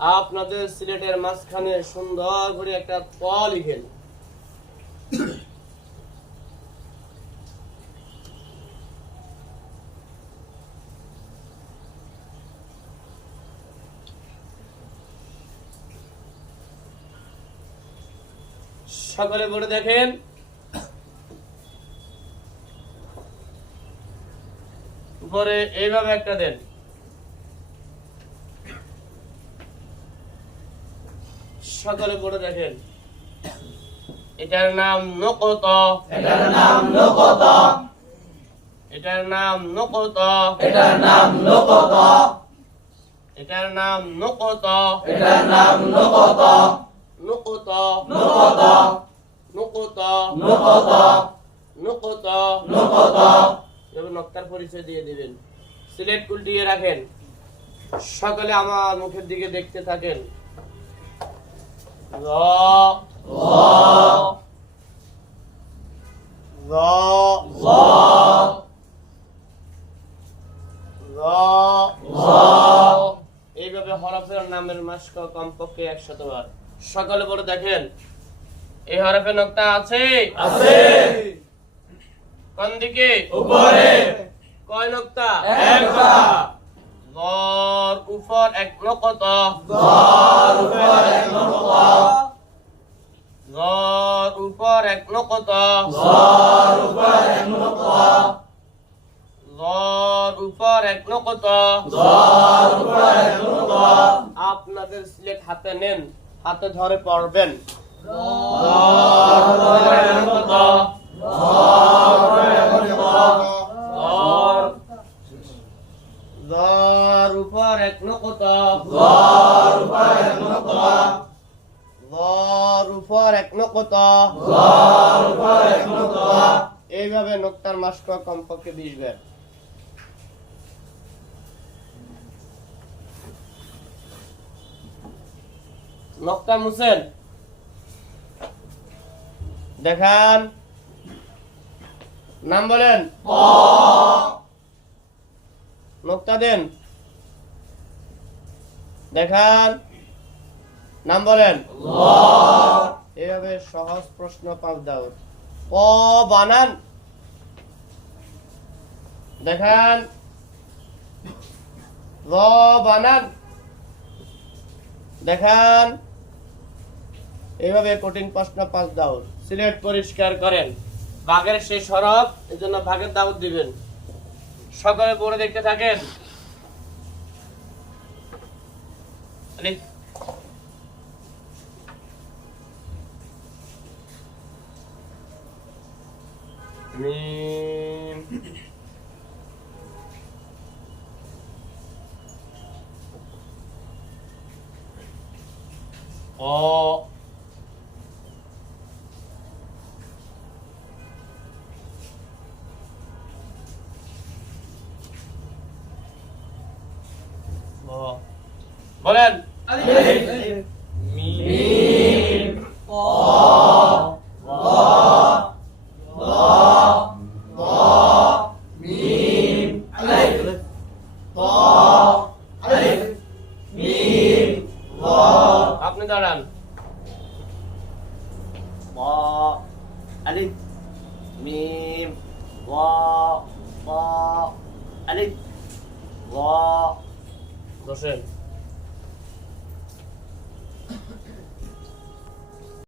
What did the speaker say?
আপনাদের সিলেটের মাঝখানে সুন্দর করে একটা প লিখেন। সকলে পড়ে দেখেন। উপরে এইভাবে একটা দেন। সকলে পড়ে দেখেন। এটার নাম নকত। এটার নাম নকত। এটার নাম নকত। এটার নাম নকত। এটার নাম নকত। এটার নাম নকত। নকত। নকত। নকত। নকত। নকত। নকত। এবার নকতার পরিচয় দিয়ে দিবেন। সিলেট উল্টিয়ে রাখেন। সকলে আমার মুখের দিকে দেখতে থাকেন। র র র র র র এইভাবে হরফের নামের মাস্ক কমপক্ষে 100 বার। সকলে বলে দেখেন। এই হরফে নকতা আছে? আছে। কোন দিকে? উপরে। কয় নকতা? একটা। গর উপর এক নকত। গর উপর এক নকত। গর উপর এক নকত। গর উপর এক নকত। গর উপর এক নকত। গর উপর এক নকত। আপনাদের সিলেট হাতে নেন, হাতে ধরে পড়বেন। গর উপর এক নকত। গর উপর এক নকত। গর গর উপর এক নকত। গর উপর এক নকত। গর উপর এক নকত। গর উপর এক নকত। এইভাবে নকতার মাস্ক কমপক্ষে 20 বার। নকতা মুছেন। দেখান। নাম বলেন। ক নকতা দেন। দেখান। নাম বলেন। ল এইভাবে সহজ প্রশ্ন 5 দাও। ক বানান। দেখান। র বানান। দেখান। এইভাবে কঠিন প্রশ্ন 5 দাও। সিলেট পরিষ্কার করেন। ভাগের শেষ হরফ, এজন্য ভাগের দাউদ দিবেন। সকলে পড়ে দেখতে থাকেন। আলিফ মিম ক ব বলেন। আলিফ মিম ক গ ল ত মিম আলিফ ত আলিফ মিম গ আপনি দাঁড়ান। ق ألف ميم ض ط ألف ض বসেন।